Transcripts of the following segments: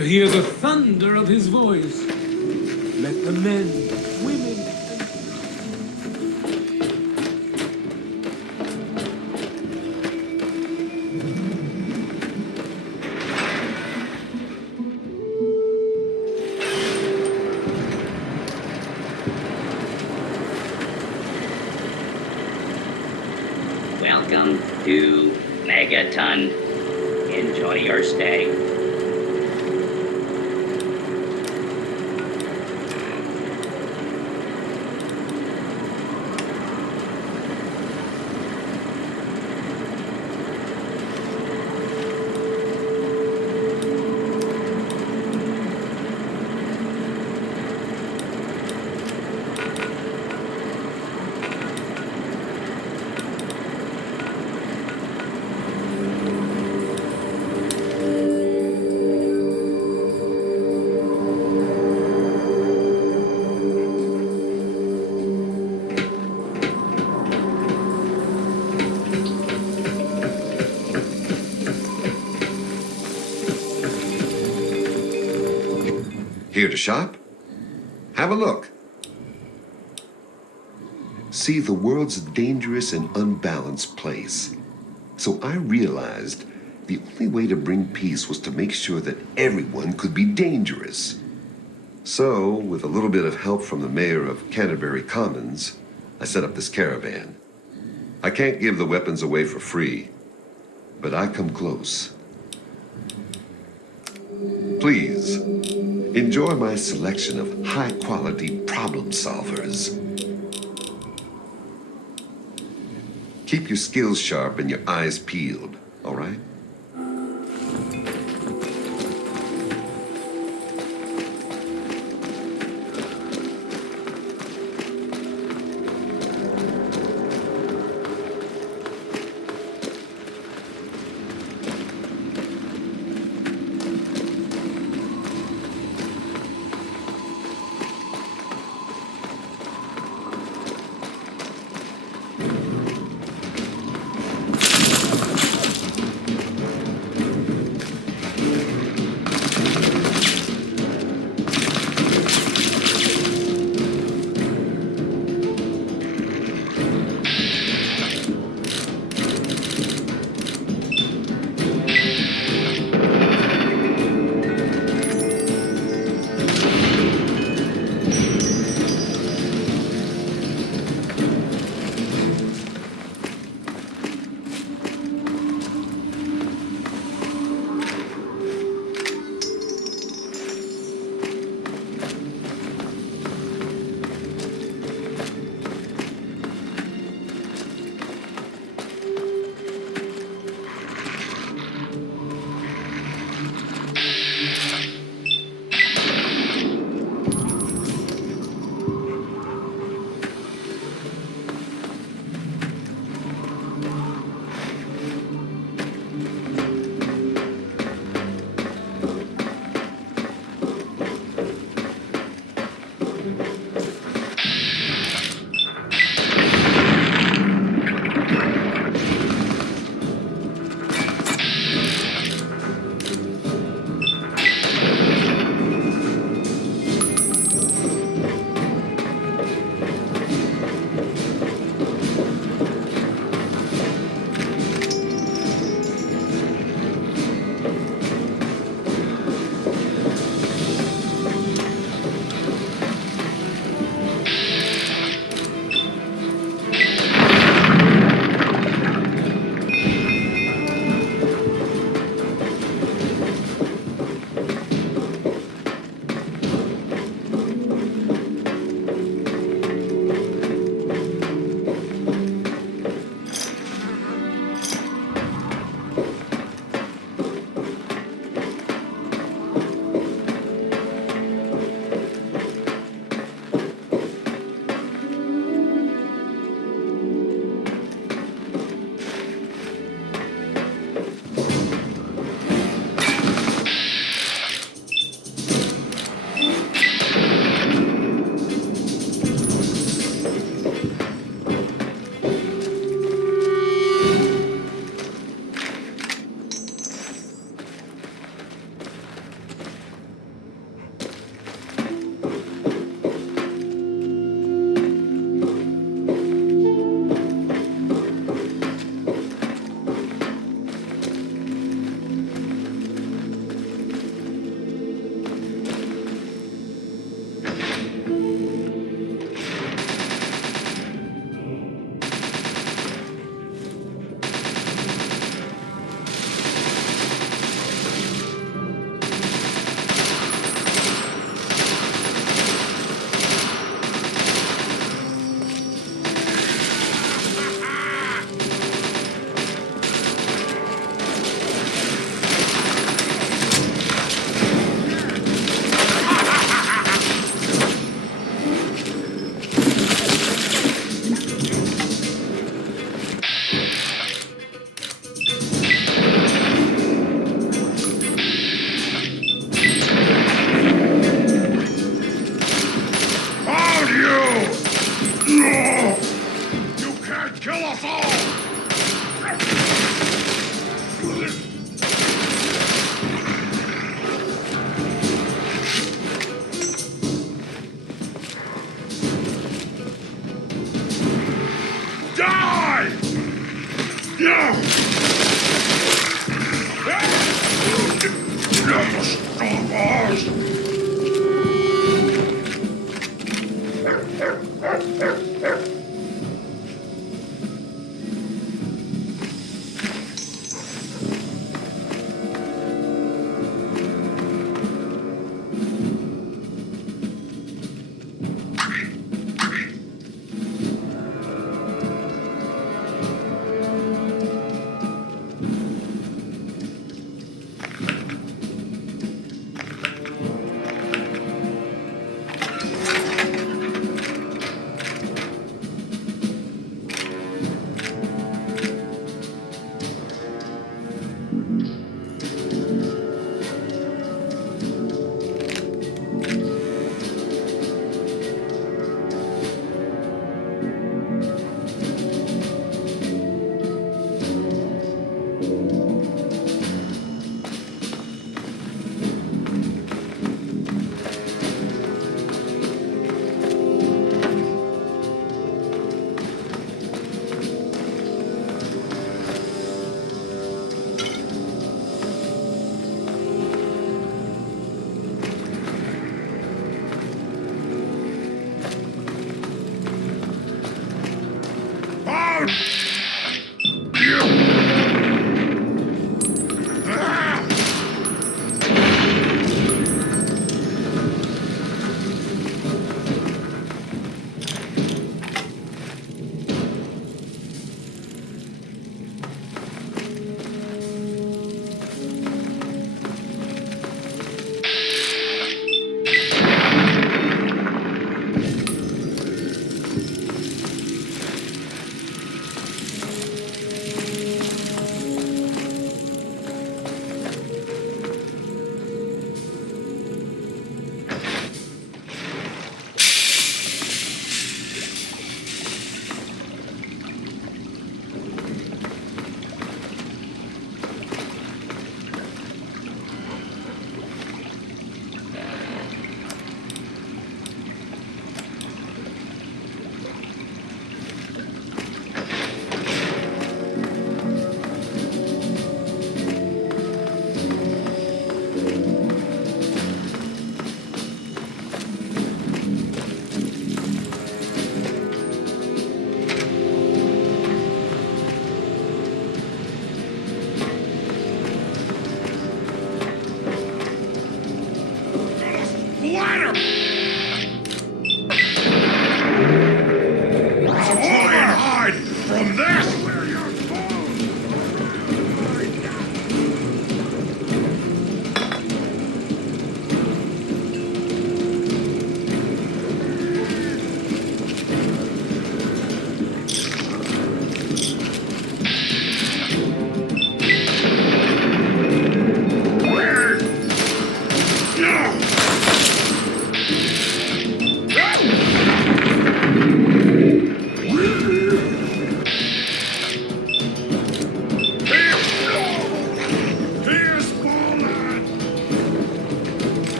to hear the thunder of his voice. Let the men, women, Welcome to Megaton. Enjoy your stay. Here to shop? Have a look. See, the world's a dangerous and unbalanced place. So I realized the only way to bring peace was to make sure that everyone could be dangerous. So, with a little bit of help from the mayor of Canterbury Commons, I set up this caravan. I can't give the weapons away for free, but I come close. Please, enjoy my selection of high-quality problem solvers. Keep your skills sharp and your eyes peeled, all right?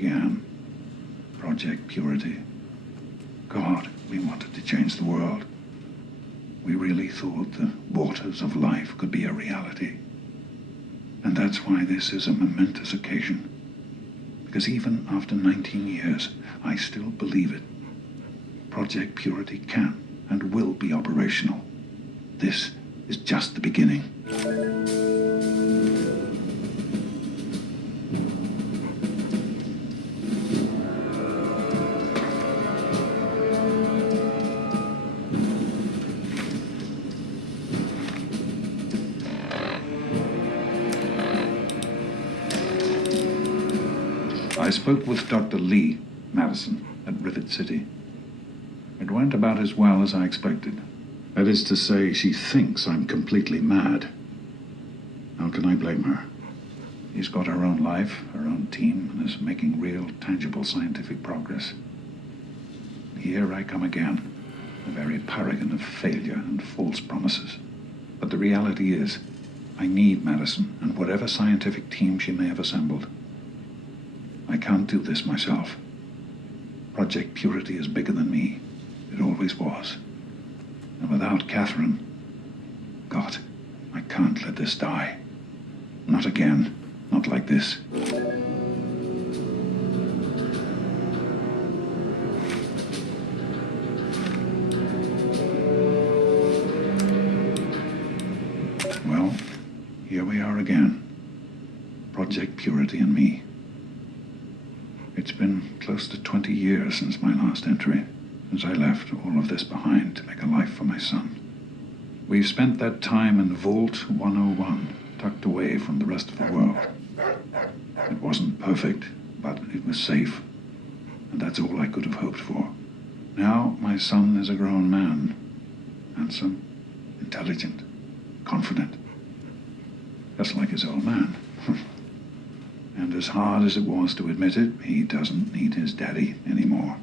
began. Project Purity. God, we wanted to change the world. We really thought the waters of life could be a reality. And that's why this is a momentous occasion. Because even after 19 years, I still believe it. Project Purity can and will be operational. This is just the beginning. I spoke with Dr. Lee Madison at Rivet City. It went about as well as I expected. That is to say, she thinks I'm completely mad. How can I blame her? She's got her own life, her own team, and is making real, tangible scientific progress. Here I come again, a very paragon of failure and false promises. But the reality is, I need Madison and whatever scientific team she may have assembled. I can't do this myself. Project Purity is bigger than me. It always was. And without Catherine, God, I can't let this die. Not again. Not like this. Well, here we are again. Project Purity and me. It's been close to 20 years since my last entry, since I left all of this behind to make a life for my son. We've spent that time in Vault 101, tucked away from the rest of the world. It wasn't perfect, but it was safe, and that's all I could have hoped for. Now my son is a grown man, handsome, intelligent, confident, just like his old man. And as hard as it was to admit it, he doesn't need his daddy anymore.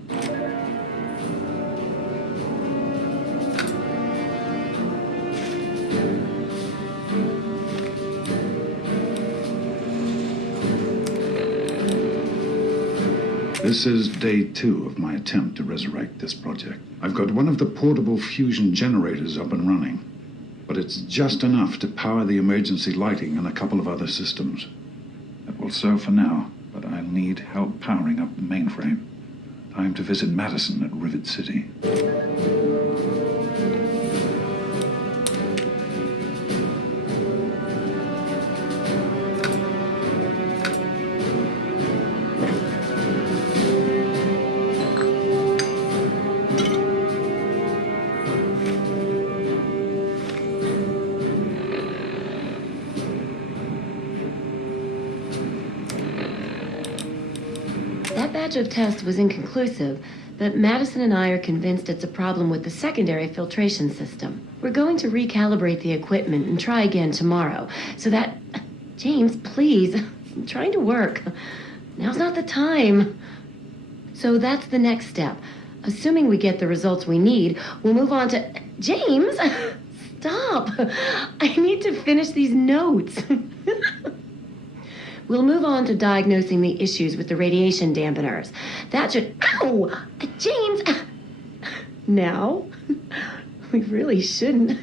This is day 2 of my attempt to resurrect this project. I've got one of the portable fusion generators up and running, but it's just enough to power the emergency lighting and a couple of other systems. That will serve for now, but I'll need help powering up the mainframe. Time to visit Madison at Rivet City. That batch of tests was inconclusive, but Madison and I are convinced it's a problem with the secondary filtration system. We're going to recalibrate the equipment and try again tomorrow, so that... James, please. I'm trying to work. Now's not the time. So that's the next step. Assuming we get the results we need, we'll move on to... James! Stop! I need to finish these notes. We'll move on to diagnosing the issues with the radiation dampeners. That should... Ow! James! Now? We really shouldn't.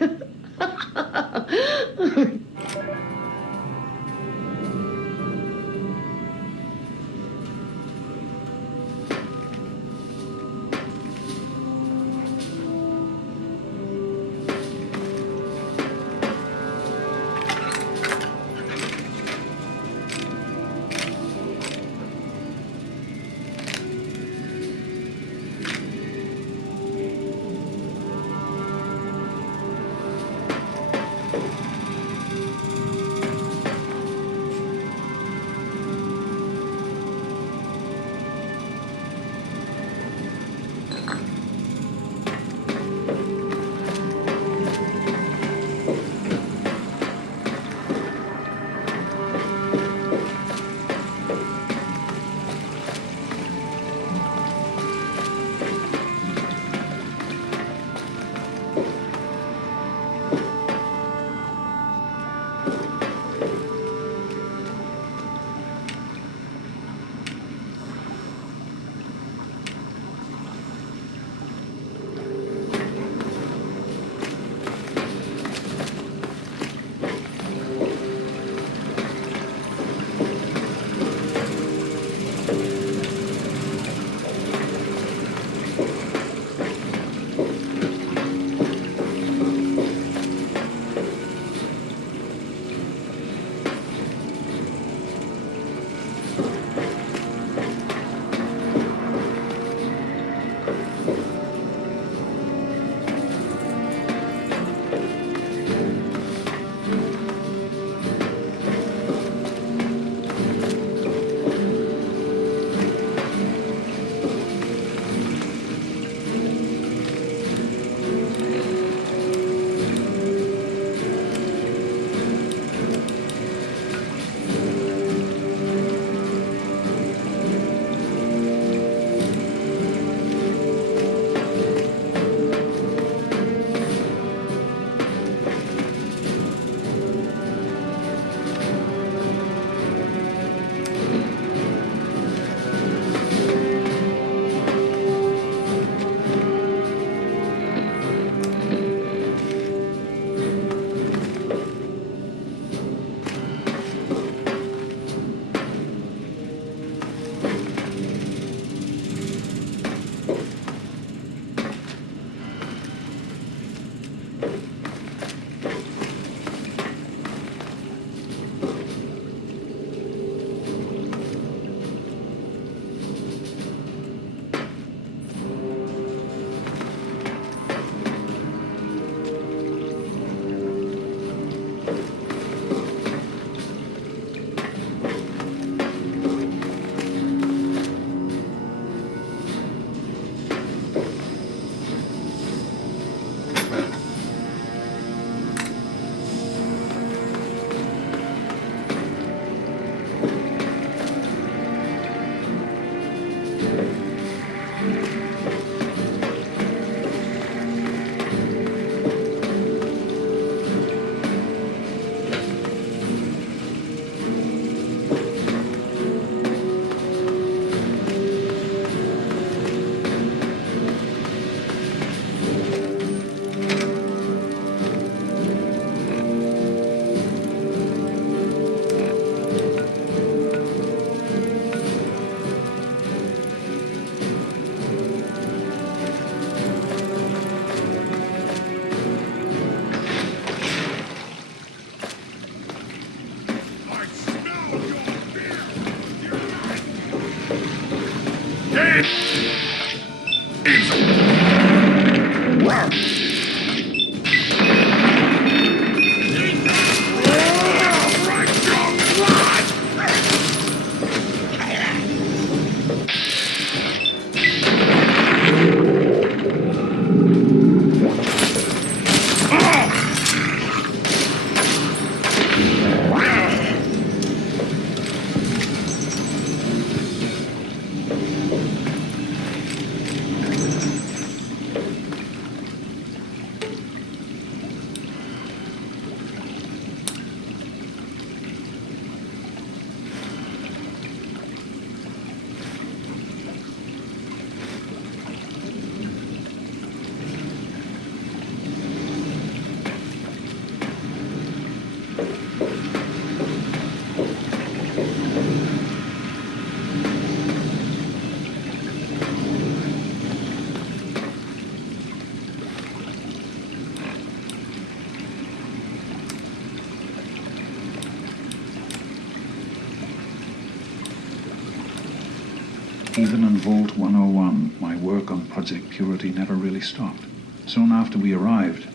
Even in Vault 101, my work on Project Purity never really stopped. Soon after we arrived,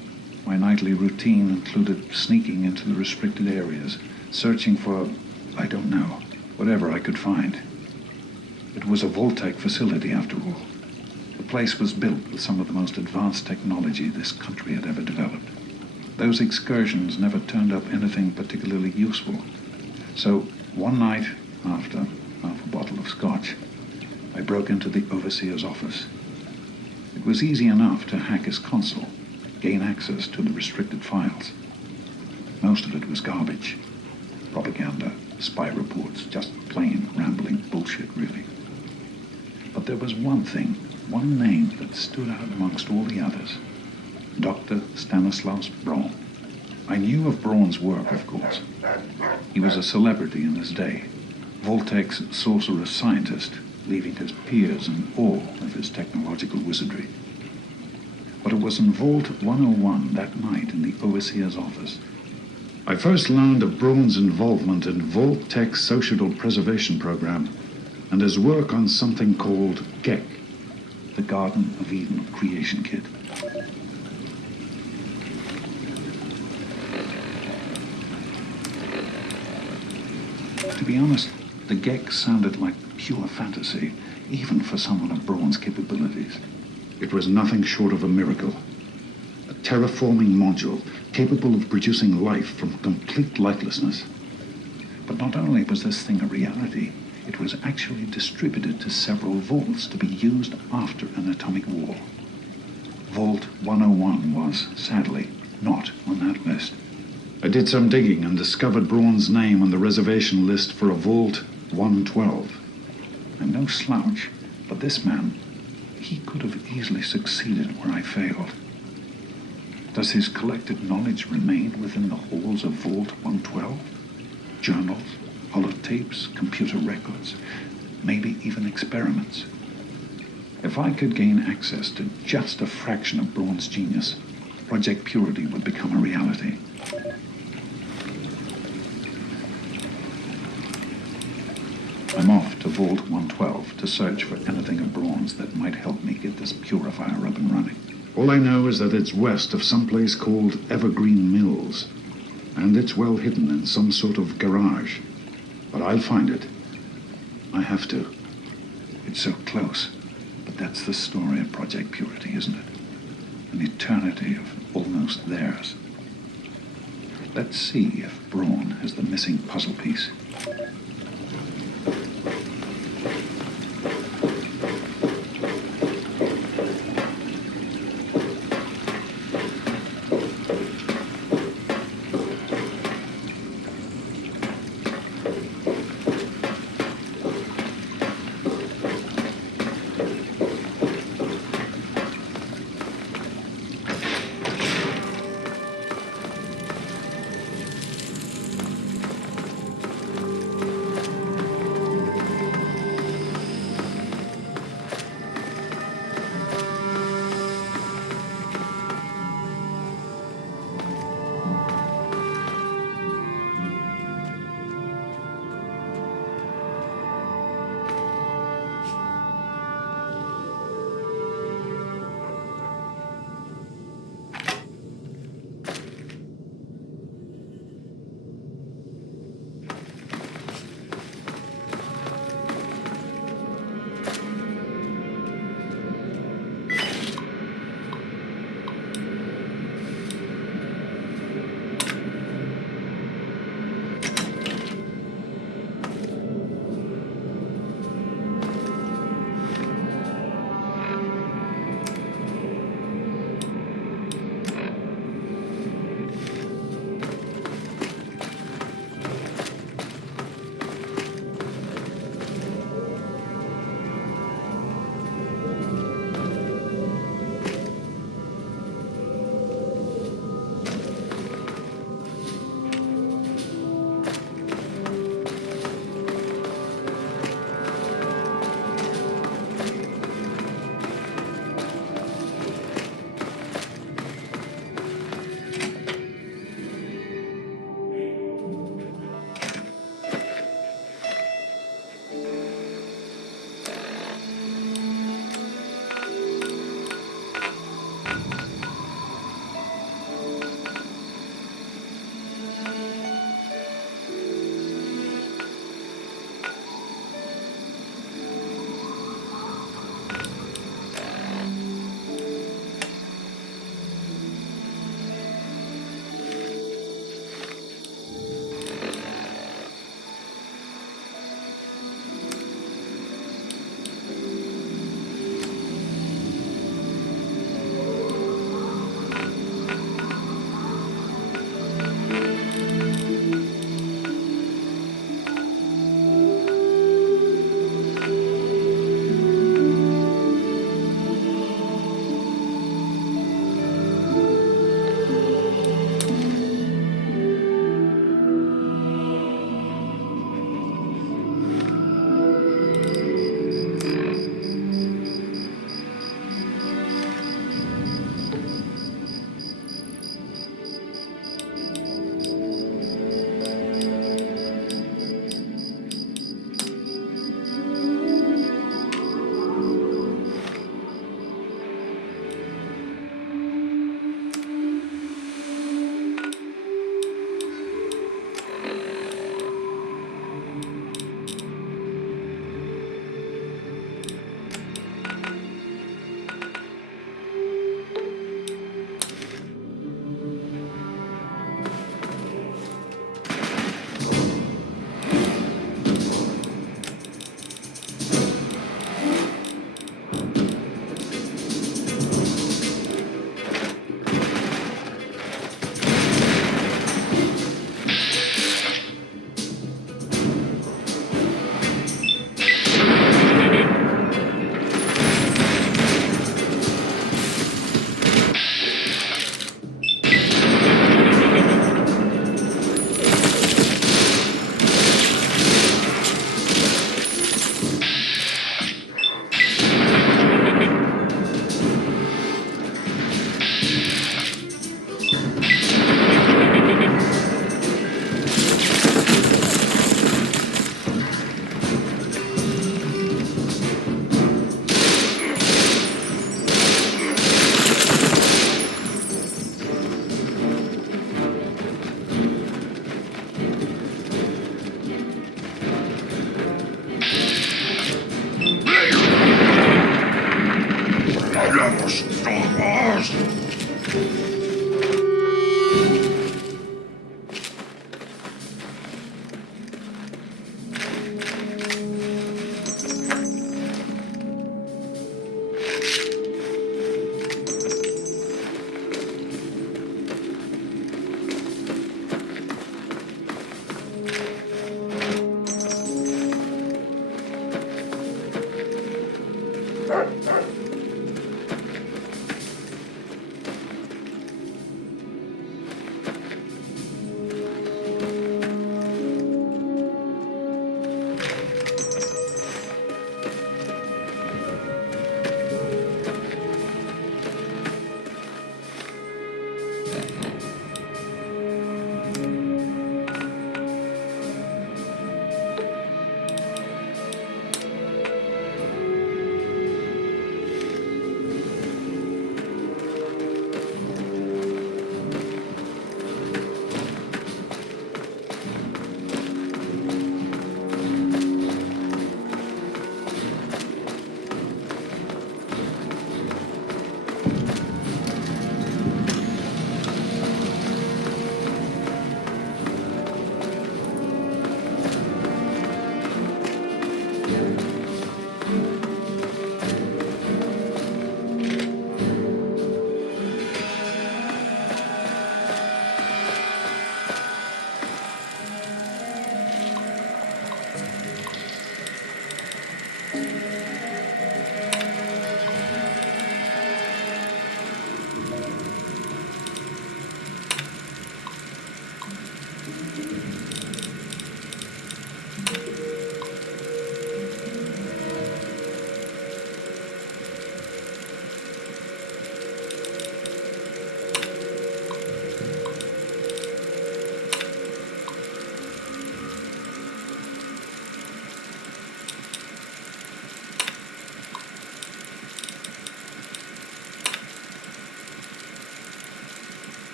my nightly routine included sneaking into the restricted areas, searching for, I don't know, whatever I could find. It was a Vault-Tec facility, after all. The place was built with some of the most advanced technology this country had ever developed. Those excursions never turned up anything particularly useful. So, one night, after half a bottle of scotch, I broke into the overseer's office. It was easy enough to hack his console, gain access to the restricted files. Most of it was garbage. Propaganda, spy reports, just plain rambling bullshit, really. But there was one thing, one name that stood out amongst all the others. Dr. Stanislaus Braun. I knew of Braun's work, of course. He was a celebrity in his day, Vault-Tec's sorcerous scientist, leaving his peers in awe of his technological wizardry. But it was in Vault 101 that night in the overseer's office I first learned of Braun's involvement in Vault-Tec's Social Preservation Program and his work on something called GEC, the Garden of Eden Creation Kit. To be honest, the GEC sounded like pure fantasy, even for someone of Braun's capabilities. It was nothing short of a miracle. A terraforming module capable of producing life from complete lifelessness. But not only was this thing a reality, it was actually distributed to several vaults to be used after an atomic war. Vault 101 was, sadly, not on that list. I did some digging and discovered Braun's name on the reservation list for a Vault 112. I'm no slouch, but this man, he could have easily succeeded where I failed. Does his collected knowledge remain within the halls of Vault 112? Journals, holotapes, computer records, maybe even experiments. If I could gain access to just a fraction of Braun's genius, Project Purity would become a reality. I'm off to Vault 112 to search for anything of Braun's that might help me get this purifier up and running. All I know is that it's west of some place called Evergreen Mills, and it's well hidden in some sort of garage. But I'll find it. I have to. It's so close, but that's the story of Project Purity, isn't it? An eternity of almost theirs. Let's see if Braun has the missing puzzle piece.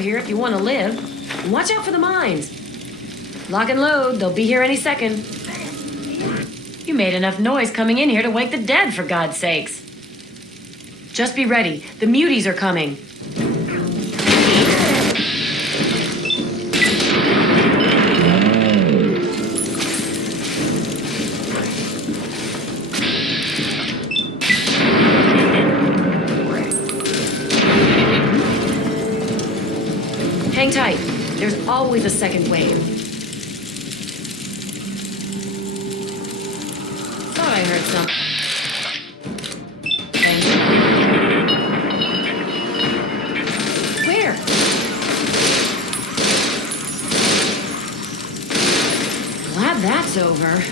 here if you want to live. And watch out for the mines. Lock and load. They'll be here any second. You made enough noise coming in here to wake the dead, for God's sakes. Just be ready. The muties are coming. Hang tight. There's always a second wave. Thought I heard something. Where? Glad that's over.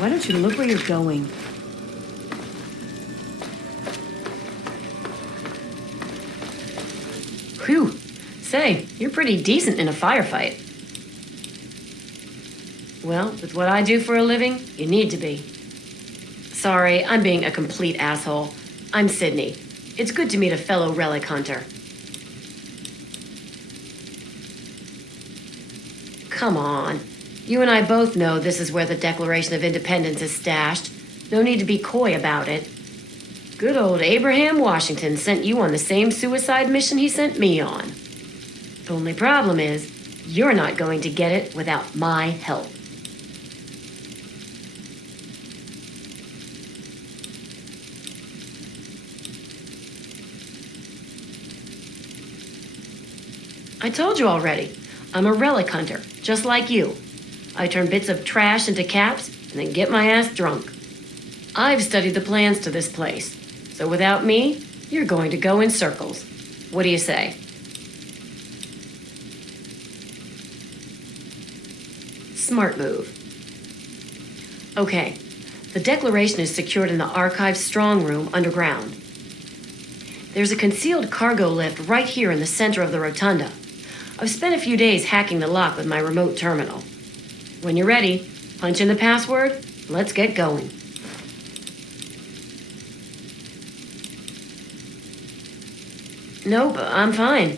Why don't you look where you're going? Whew. Say, you're pretty decent in a firefight. Well, with what I do for a living, you need to be. Sorry, I'm being a complete asshole. I'm Sydney. It's good to meet a fellow relic hunter. Come on. You and I both know this is where the Declaration of Independence is stashed. No need to be coy about it. Good old Abraham Washington sent you on the same suicide mission he sent me on. The only problem is, you're not going to get it without my help. I told you already. I'm a relic hunter, just like you. I turn bits of trash into caps and then get my ass drunk. I've studied the plans to this place, so without me, you're going to go in circles. What do you say? Smart move. Okay, the Declaration is secured in the Archive's strong room underground. There's a concealed cargo lift right here in the center of the rotunda. I've spent a few days hacking the lock with my remote terminal. When you're ready, punch in the password. Let's get going. Nope, I'm fine.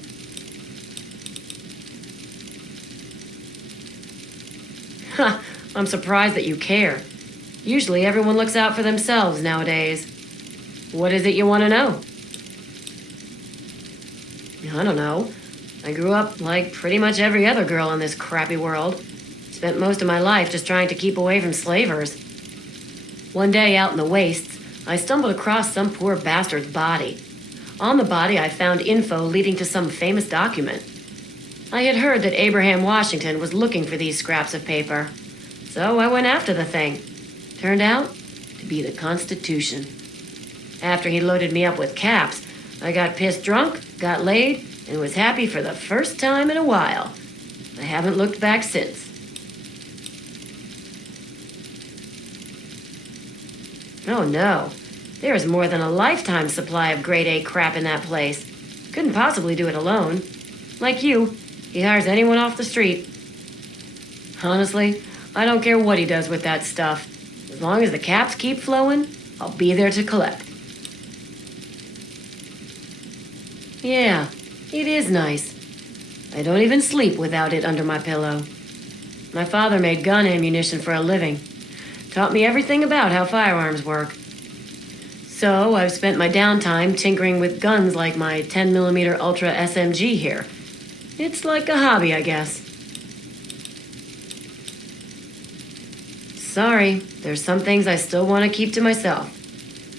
Ha, I'm surprised that you care. Usually everyone looks out for themselves nowadays. What is it you want to know? I don't know. I grew up like pretty much every other girl in this crappy world. Spent most of my life just trying to keep away from slavers. One day out in the wastes, I stumbled across some poor bastard's body. On the body, I found info leading to some famous document. I had heard that Abraham Washington was looking for these scraps of paper. So I went after the thing. Turned out to be the Constitution. After he loaded me up with caps, I got pissed drunk, got laid, and was happy for the first time in a while. I haven't looked back since. Oh no, there's more than a lifetime supply of grade A crap in that place. Couldn't possibly do it alone. Like you, he hires anyone off the street. Honestly, I don't care what he does with that stuff. As long as the caps keep flowing, I'll be there to collect. Yeah, it is nice. I don't even sleep without it under my pillow. My father made gun ammunition for a living. Taught me everything about how firearms work. So I've spent my downtime tinkering with guns like my 10mm Ultra SMG here. It's like a hobby, I guess. Sorry, there's some things I still want to keep to myself.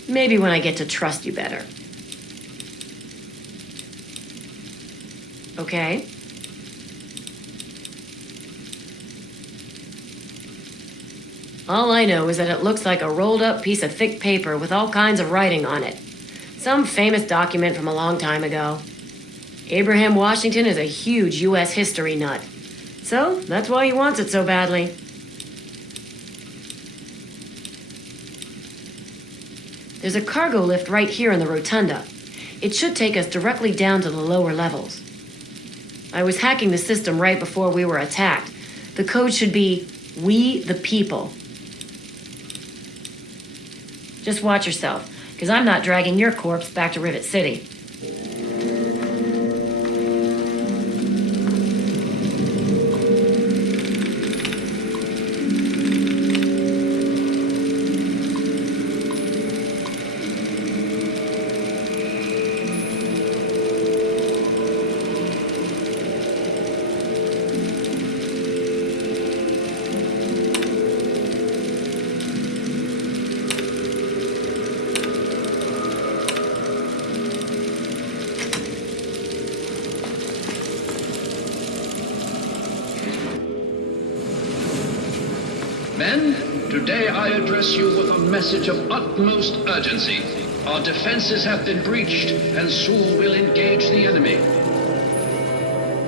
Maybe when I get to trust you better. Okay? All I know is that it looks like a rolled-up piece of thick paper with all kinds of writing on it. Some famous document from a long time ago. Abraham Washington is a huge U.S. history nut. So, that's why he wants it so badly. There's a cargo lift right here in the rotunda. It should take us directly down to the lower levels. I was hacking the system right before we were attacked. The code should be, "We the people." Just watch yourself, because I'm not dragging your corpse back to Rivet City. Men, today I address you with a message of utmost urgency. Our defenses have been breached, and soon we'll engage the enemy.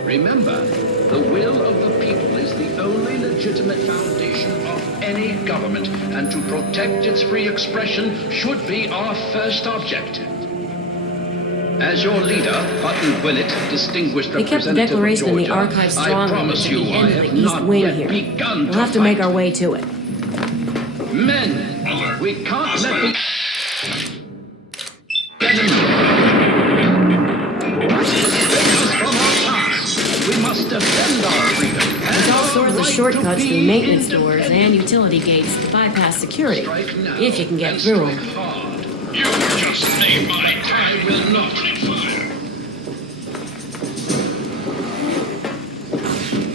Remember, the will of the people is the only legitimate foundation of any government, and to protect its free expression should be our first objective. As your leader, Button Willett, distinguished They kept the representative declaration of in the Georgia, archive I strongly promise at you the I end of have the East not Wing yet here. begun We'll to have to make fight. our way to it. Men, we can't let the enemy take us from our task. We must defend our freedom. There's all sorts of shortcuts through maintenance doors and utility gates to bypass security, if you can get through them. You just made my time will not fire.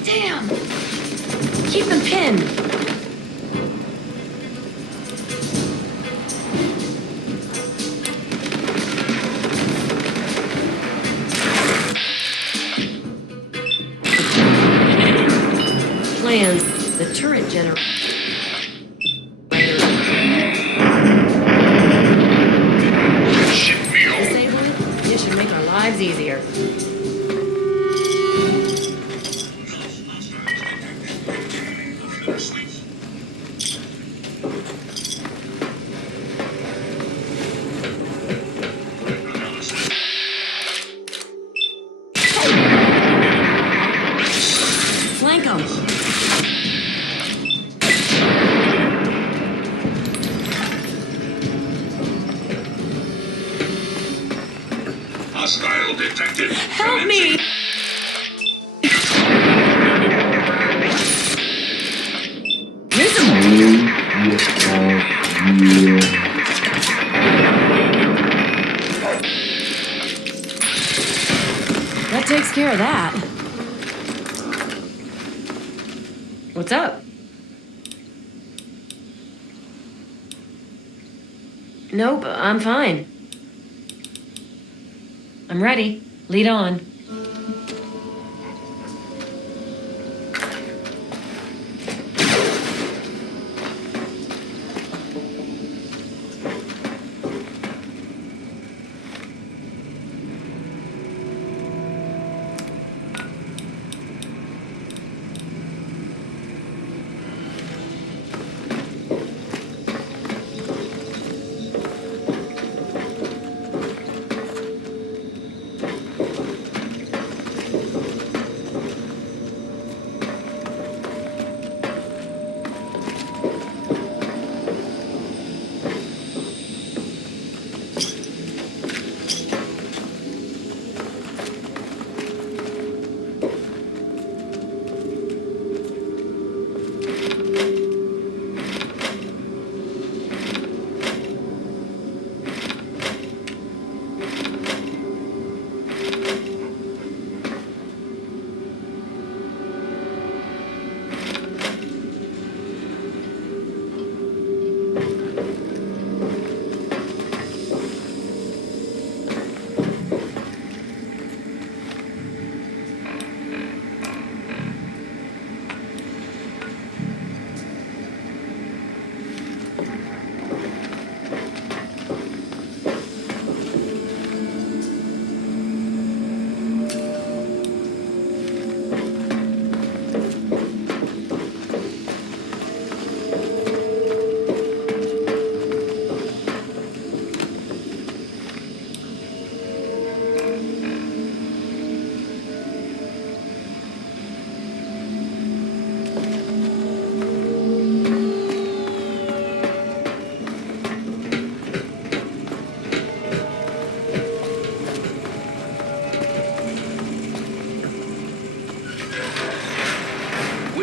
Damn! Keep them pinned! Plans. The turret generator. Disable it? It should make our lives easier. Flank 'em. Hostile detected. Help me! That takes care of that. What's up? Nope, I'm fine. I'm ready. Lead on.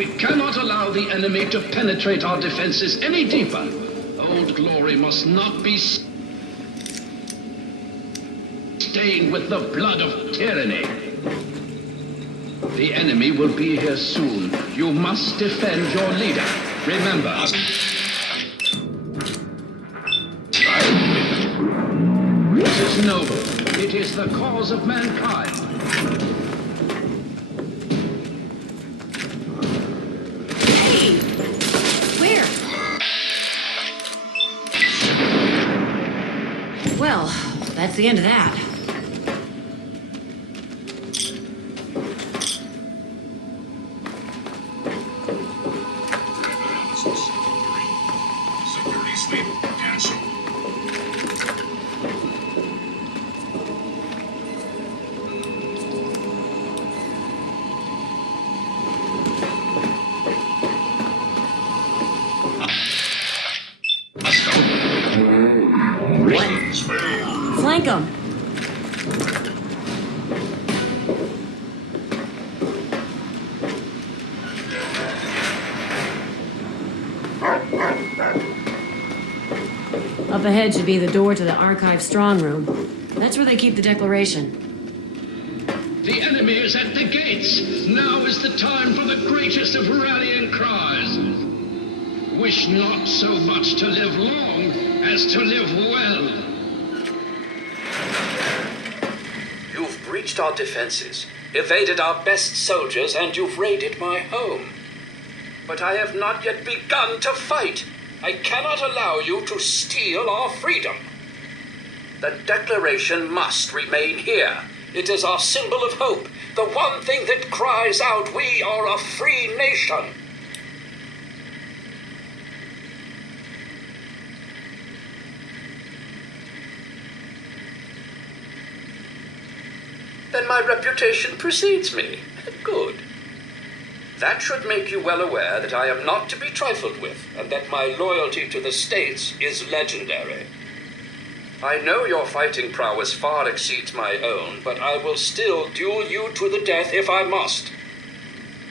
We cannot allow the enemy to penetrate our defenses any deeper. Old Glory must not be stained with the blood of tyranny. The enemy will be here soon. You must defend your leader. Remember. This is noble. It is the cause of mankind. Hey! Where? Well, that's the end of that. Security sleep cancel. Flank 'em. Up ahead should be the door to the archive strong room. That's where they keep the declaration. The enemy is at the gates. Now is the time for the greatest of rallying cries. Wish not so much to live long as to live well. You've breached our defenses, evaded our best soldiers, and you've raided my home. But I have not yet begun to fight. I cannot allow you to steal our freedom. The Declaration must remain here. It is our symbol of hope, the one thing that cries out, we are a free nation. Then my reputation precedes me. Good. That should make you well aware that I am not to be trifled with, and that my loyalty to the States is legendary. I know your fighting prowess far exceeds my own, but I will still duel you to the death if I must.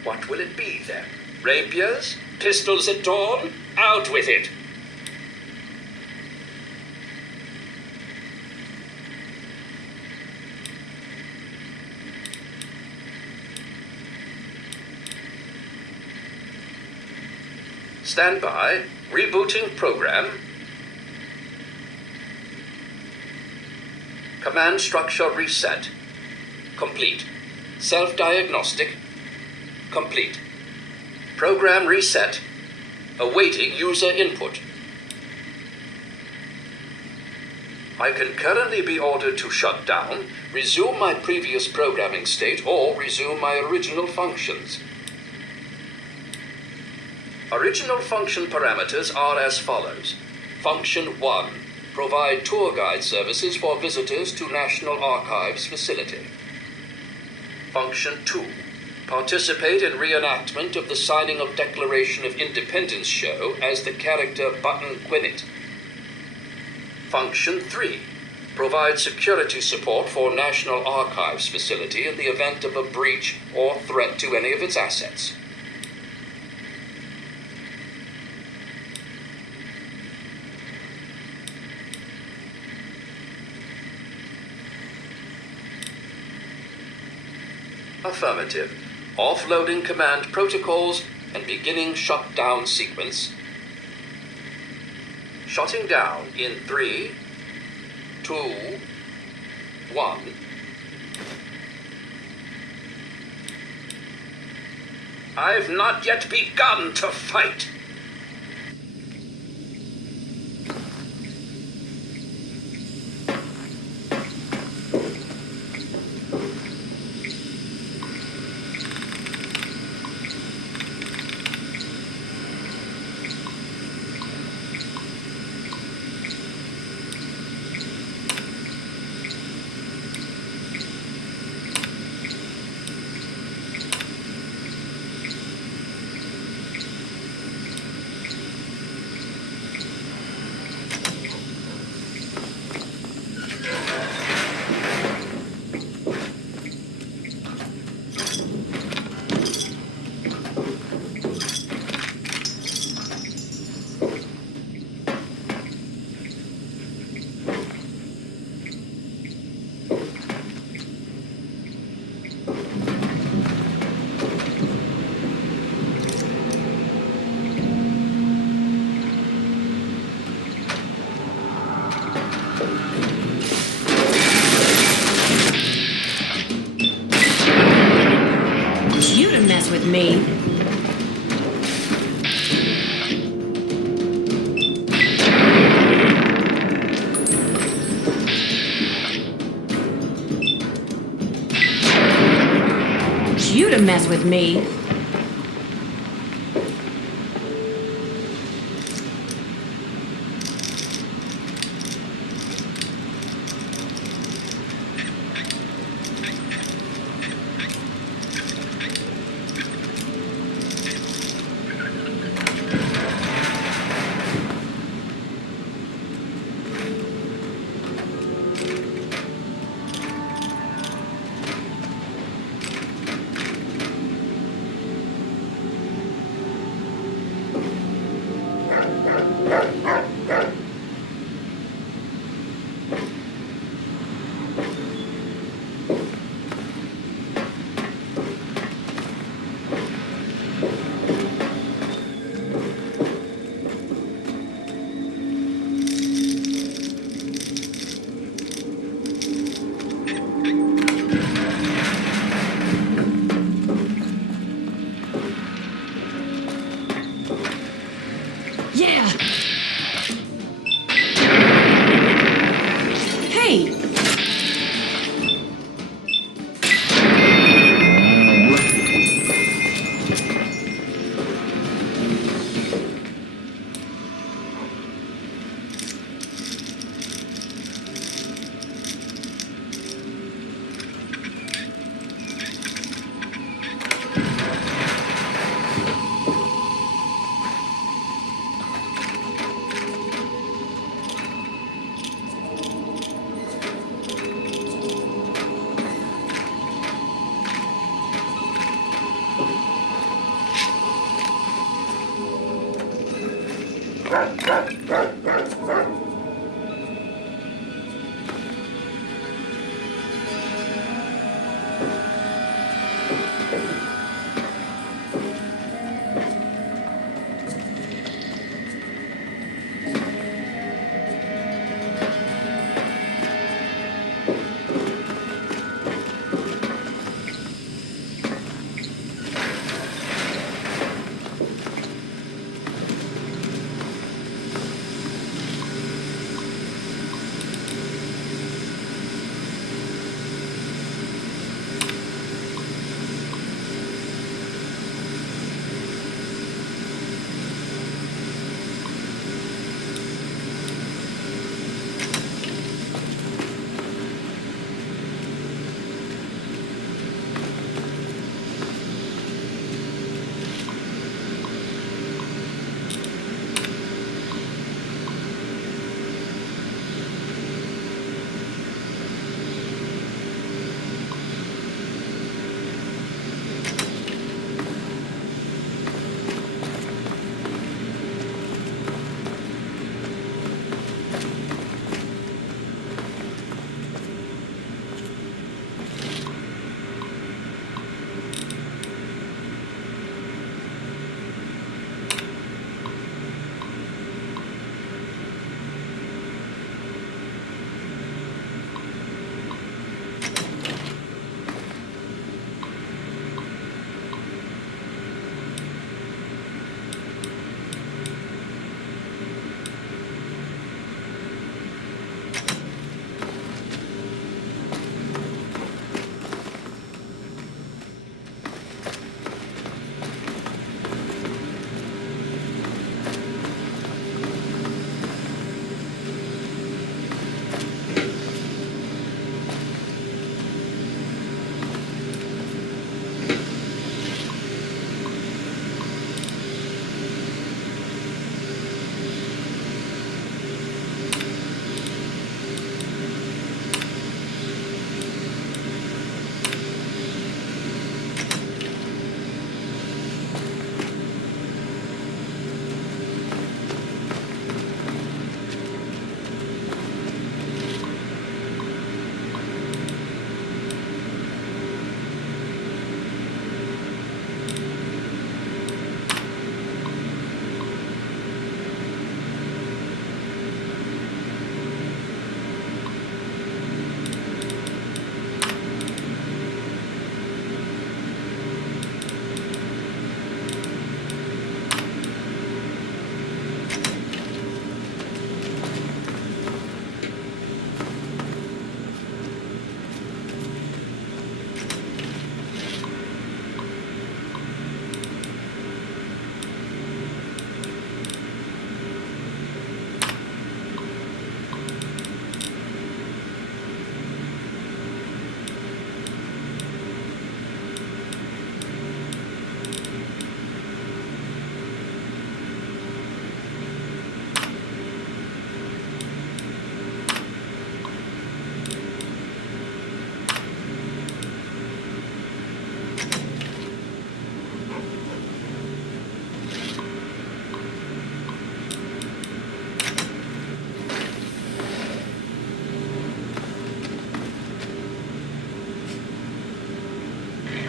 What will it be, then? Rapiers? Pistols at dawn? Out with it! Stand by. Rebooting program. Command structure reset. Complete. Self-diagnostic. Complete. Program reset. Awaiting user input. I can currently be ordered to shut down, resume my previous programming state, or resume my original functions. Original function parameters are as follows. Function 1. Provide tour guide services for visitors to National Archives facility. Function 2. Participate in reenactment of the signing of Declaration of Independence show as the character Button Quinnet. Function 3. Provide security support for National Archives facility in the event of a breach or threat to any of its assets. Affirmative. Offloading command protocols and beginning shutdown sequence. Shutting down in 3, 2, 1. I've not yet begun to fight. with me. You to mess with me. Yeah! Hey!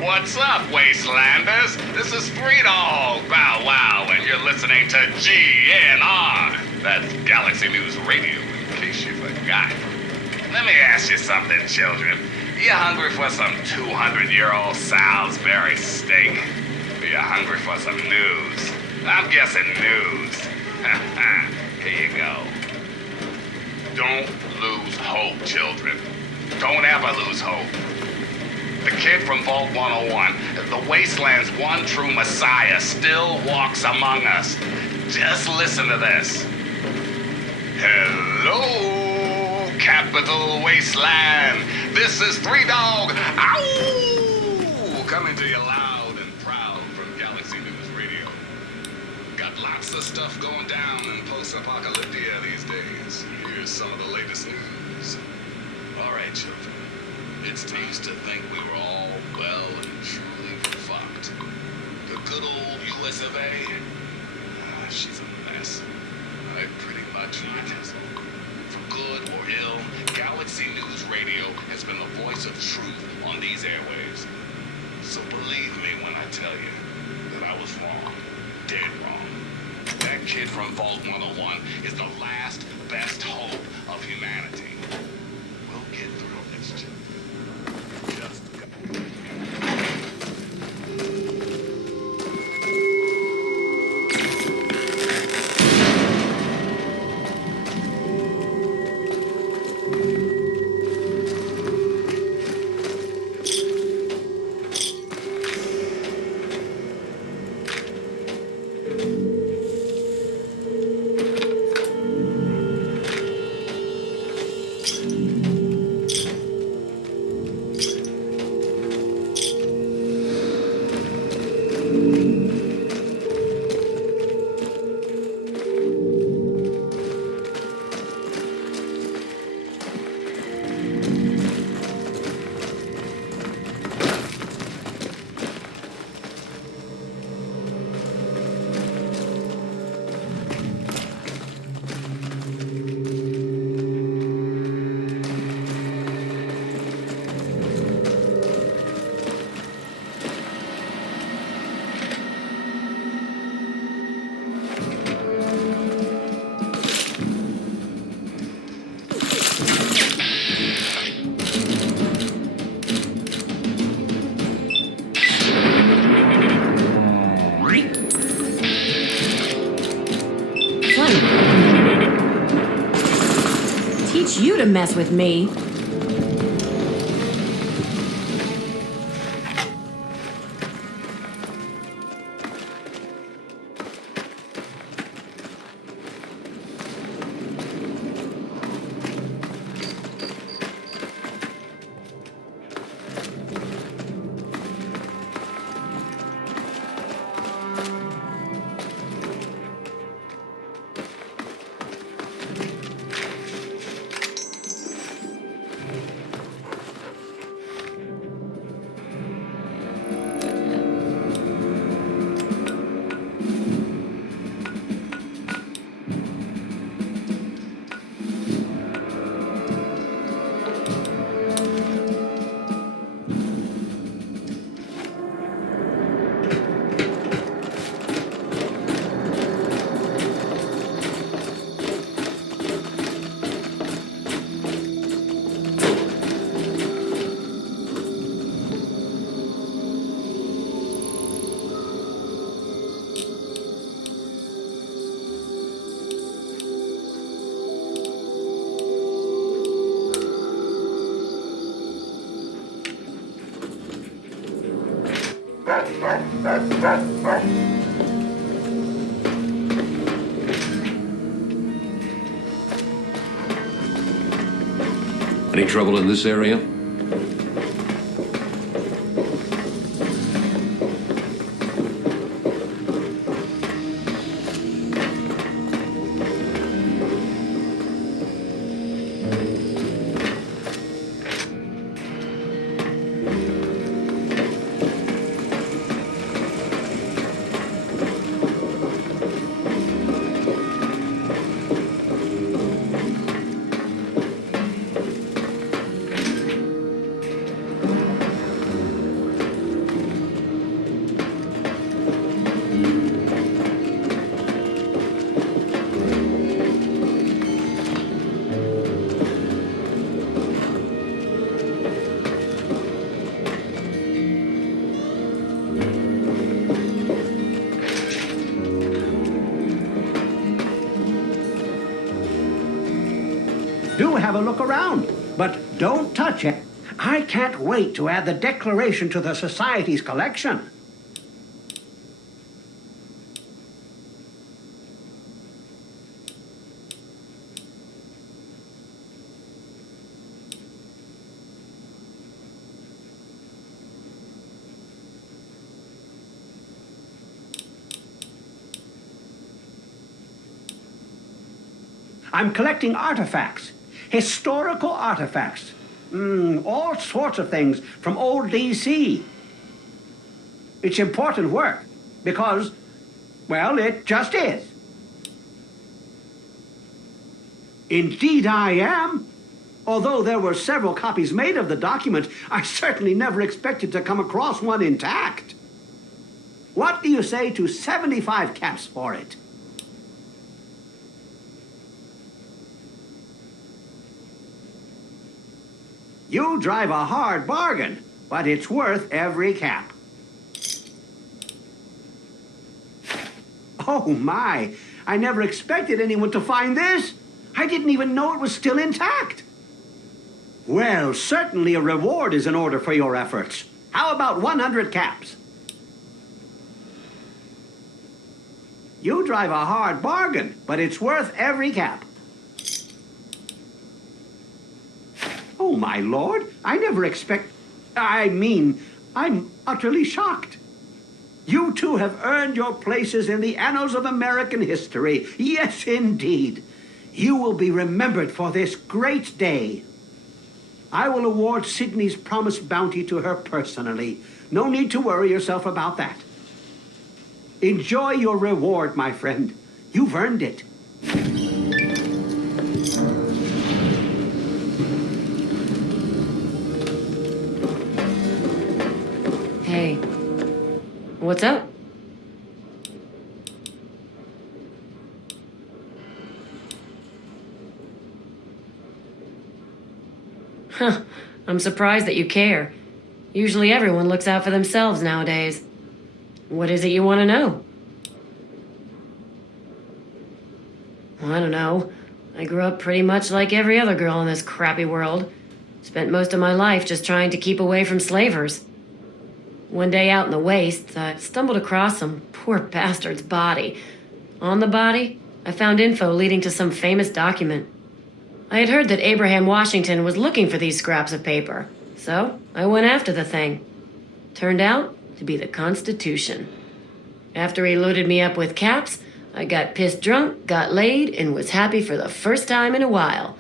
What's up, Wastelanders? This is Three Dog Bow Wow, and you're listening to GNR. That's Galaxy News Radio, in case you forgot. Let me ask you something, children. You hungry for some 200-year-old Salisbury steak? Or you hungry for some news? I'm guessing news. Here you go. Don't lose hope, children. Don't ever lose hope. The kid from Vault 101, the Wasteland's one true messiah, still walks among us. Just listen to this. Hello, Capital Wasteland. This is Three Dog. Ow! Coming to you loud and proud from Galaxy News Radio. Got lots of stuff going down in post-apocalyptia these days. Here's some of the latest news. All right, children. It's used to think we were all well and truly fucked. The good old US of A, she's a mess. I pretty much like. For good or ill, Galaxy News Radio has been the voice of truth on these airwaves. So believe me when I tell you that I was wrong. Dead wrong. That kid from Vault 101 is the last best hope of humanity. We'll get through this, children. Just go. Teach you to mess with me. Any trouble in this area? do have a look around, but don't touch it. I can't wait to add the Declaration to the Society's collection. I'm collecting artifacts, historical artifacts, all sorts of things from old DC. It's important work because, well, it just is. Indeed I am. Although there were several copies made of the document, I certainly never expected to come across one intact. What do you say to 75 caps for it? You drive a hard bargain, but it's worth every cap. Oh my, I never expected anyone to find this. I didn't even know it was still intact. Well, certainly a reward is in order for your efforts. How about 100 caps? You drive a hard bargain, but it's worth every cap. Oh, my lord, I'm utterly shocked. You two have earned your places in the annals of American history. Yes, indeed. You will be remembered for this great day. I will award Sydney's promised bounty to her personally. No need to worry yourself about that. Enjoy your reward, my friend. You've earned it. Hey, what's up? Huh, I'm surprised that you care. Usually everyone looks out for themselves nowadays. What is it you want to know? Well, I don't know. I grew up pretty much like every other girl in this crappy world. Spent most of my life just trying to keep away from slavers. One day out in the wastes, I stumbled across some poor bastard's body. On the body, I found info leading to some famous document. I had heard that Abraham Washington was looking for these scraps of paper, so I went after the thing. Turned out to be the Constitution. After he loaded me up with caps, I got pissed drunk, got laid, and was happy for the first time in a while.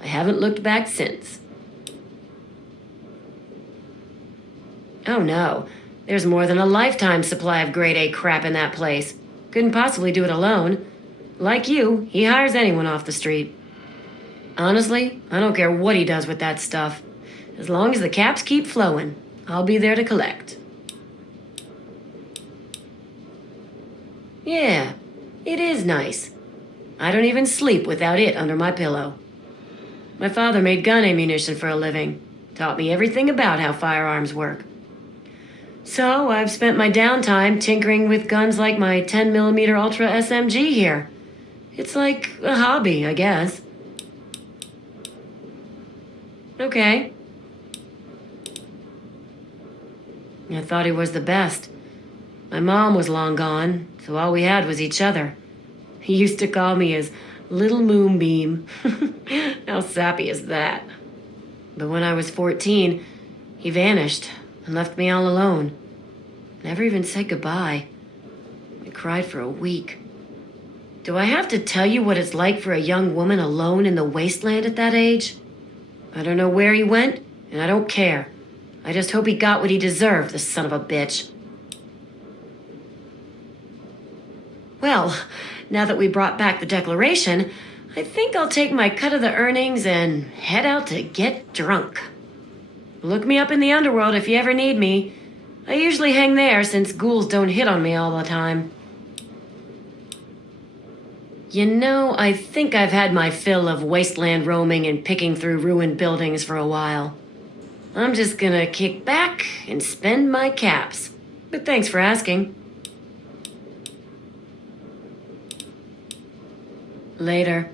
I haven't looked back since. Oh no, there's more than a lifetime supply of grade A crap in that place. Couldn't possibly do it alone. Like you, he hires anyone off the street. Honestly, I don't care what he does with that stuff. As long as the caps keep flowing, I'll be there to collect. Yeah, it is nice. I don't even sleep without it under my pillow. My father made gun ammunition for a living. Taught me everything about how firearms work. So I've spent my downtime tinkering with guns like my 10mm Ultra SMG here. It's like a hobby, I guess. Okay. I thought he was the best. My mom was long gone, so all we had was each other. He used to call me his little moonbeam. How sappy is that? But when I was 14, he vanished and left me all alone. Never even said goodbye. I cried for a week. Do I have to tell you what it's like for a young woman alone in the wasteland at that age? I don't know where he went, and I don't care. I just hope he got what he deserved, the son of a bitch. Well, now that we brought back the Declaration, I think I'll take my cut of the earnings and head out to get drunk. Look me up in the underworld if you ever need me. I usually hang there since ghouls don't hit on me all the time. You know, I think I've had my fill of wasteland roaming and picking through ruined buildings for a while. I'm just gonna kick back and spend my caps. But thanks for asking. Later.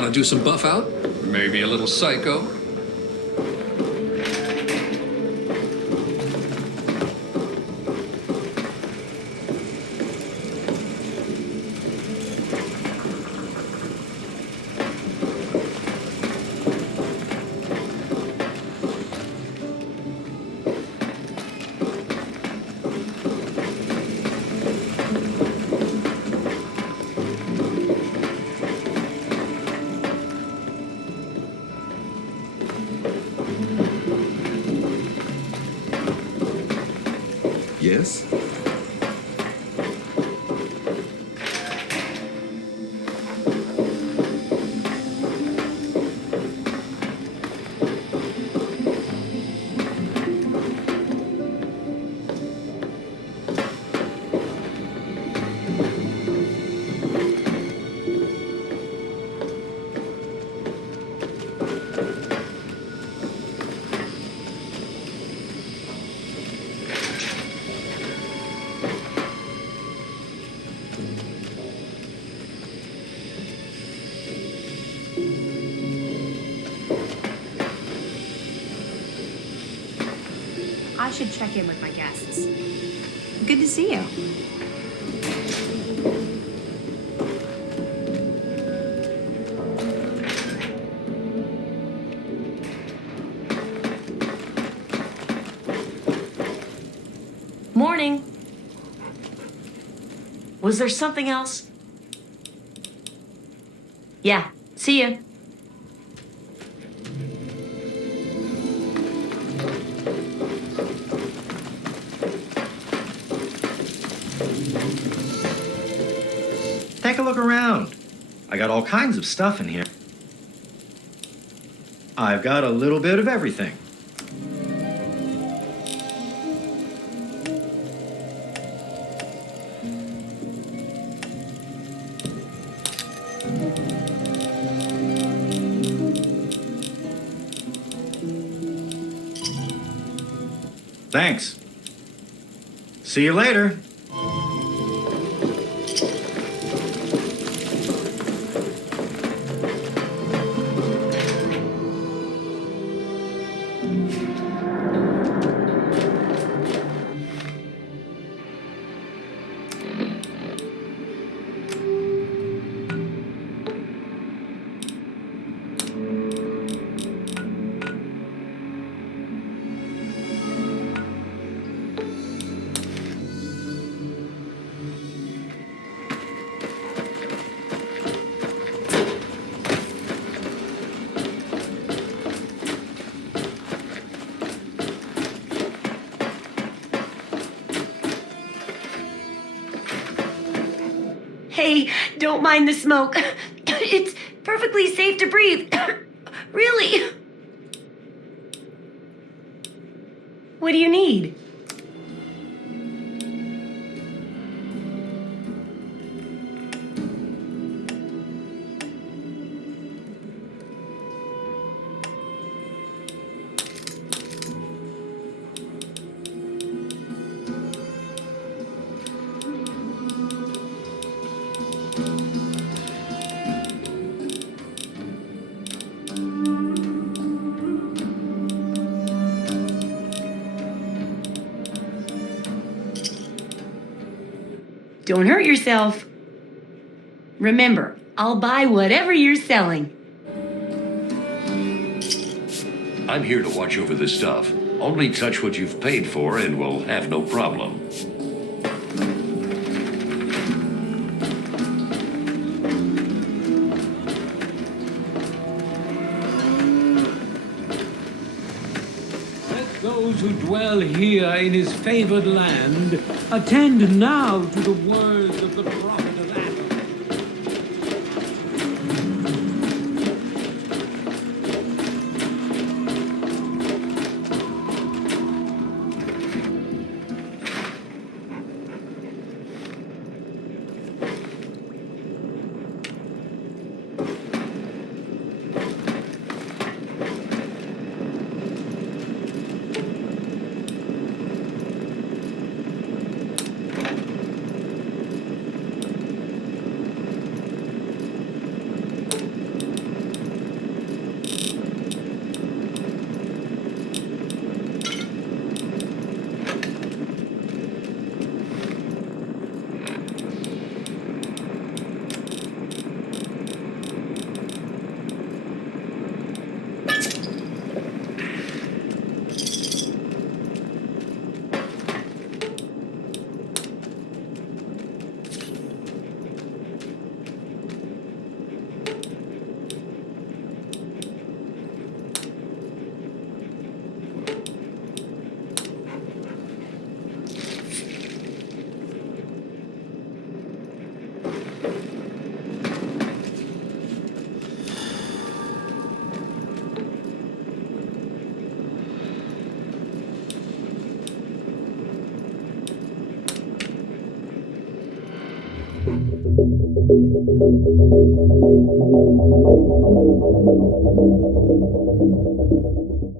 Want to do some buff out? Maybe a little psycho? Yes? I should check in with my guests. Good to see you. Morning. Was there something else? Yeah, see ya. Take a look around. I got all kinds of stuff in here. I've got a little bit of everything. Thanks. See you later. Hey, don't mind the smoke. It's perfectly safe to breathe. Really? What do you need? Don't hurt yourself. Remember, I'll buy whatever you're selling. I'm here to watch over the stuff. Only touch what you've paid for and we'll have no problem. Let those who dwell here in his favored land attend now to the words of the prophet of Adam.